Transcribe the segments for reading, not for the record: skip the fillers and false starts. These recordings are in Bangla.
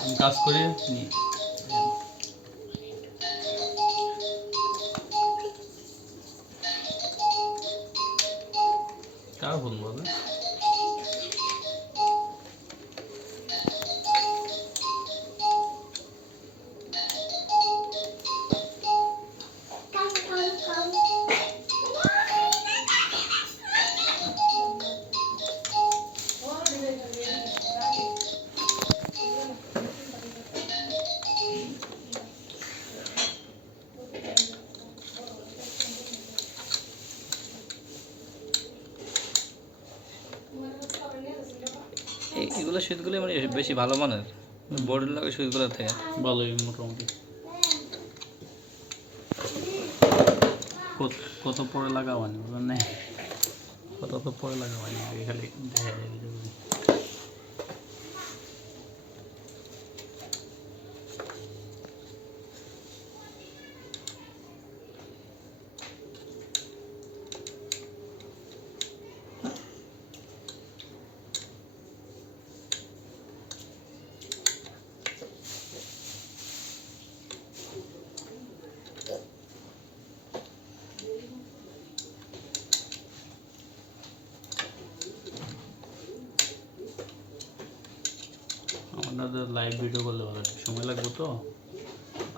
আমি কাজ করে নি কার ফোন বলে এগুলো সুইচগুলো মানে বেশি ভালো মানের বোর্ডের লাগে সুইচগুলো থেকে ভালোই মোটামুটি কত পরে লাগাবানি বলেন নাই কত তো পরে লাগাবানি আগে খালি দেখা আপনাদের লাইভ ভিডিও করলে ভালো সময় লাগবে তো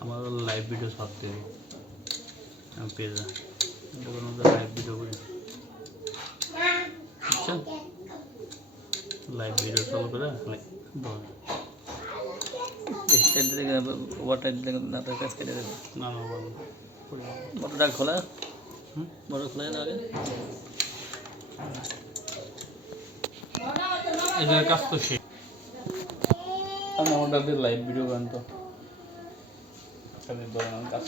আমার লাইভ ভিডিও ছাড়তে হবে আমি পেজে লাইভ ভিডিও করি বুঝছেন লাইভ ভিডিও চালু করে না না বলো মোটরটা খোলা মোটর খোলা না আগে এদের কাজ তো শেষ আমি আমাদের লাইভ ভিডিও করেন তো কাজ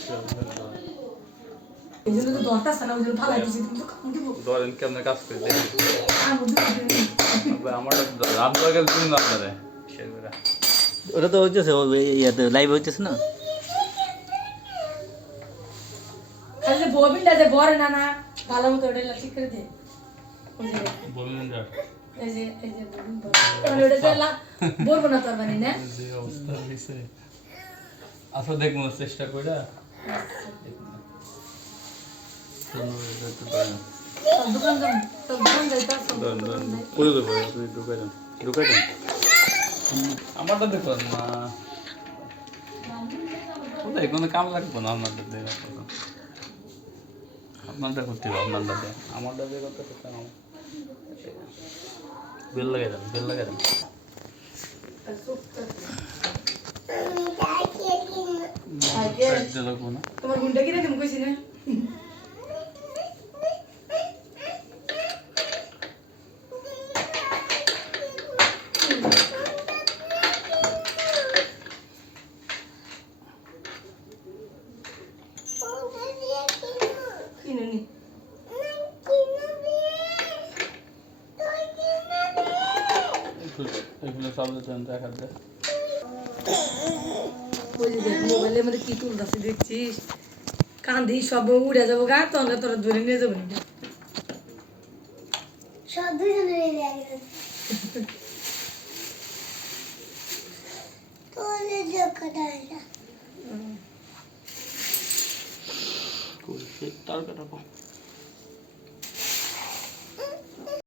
ধরেন কেমন কাজ করে আমার রাত ধরে গেলে তুমি রাত ধরে ওটা তো হইতেছে ইয়াতে লাইভ হইতেছে না আরে ববিনটা যে বড় না না ভালো মতো ওটা ঠিক করে দে ববিনটা এই যে ববিন বড় তাহলে ওটা দেলা বলবো না তোর বানি না যে অবস্থা হইছে আসলে দেখবো চেষ্টা কইরা দোকান যাই করে দেবো আপনি ঢুকাই দেন আমারটা দেখুন না ওটাই কোনো কাম লাগবে না আপনারটা দিয়ে আপনারটা করতে হবে আপনারটা দিয়ে আমারটা দিয়ে করতে করতে আমার বেল লাগাই দেন তোমার গুন্ডা কি রে তুমি কইছি না এগুলো সব দেখা যায় মোবাইলের মধ্যে কি তুলতেছি দেখছিস কান্দি সব উড়ে যাবো গা তোরা তোরা ধরে নিয়ে যাবো সব দুজনে তোলে তার কাটা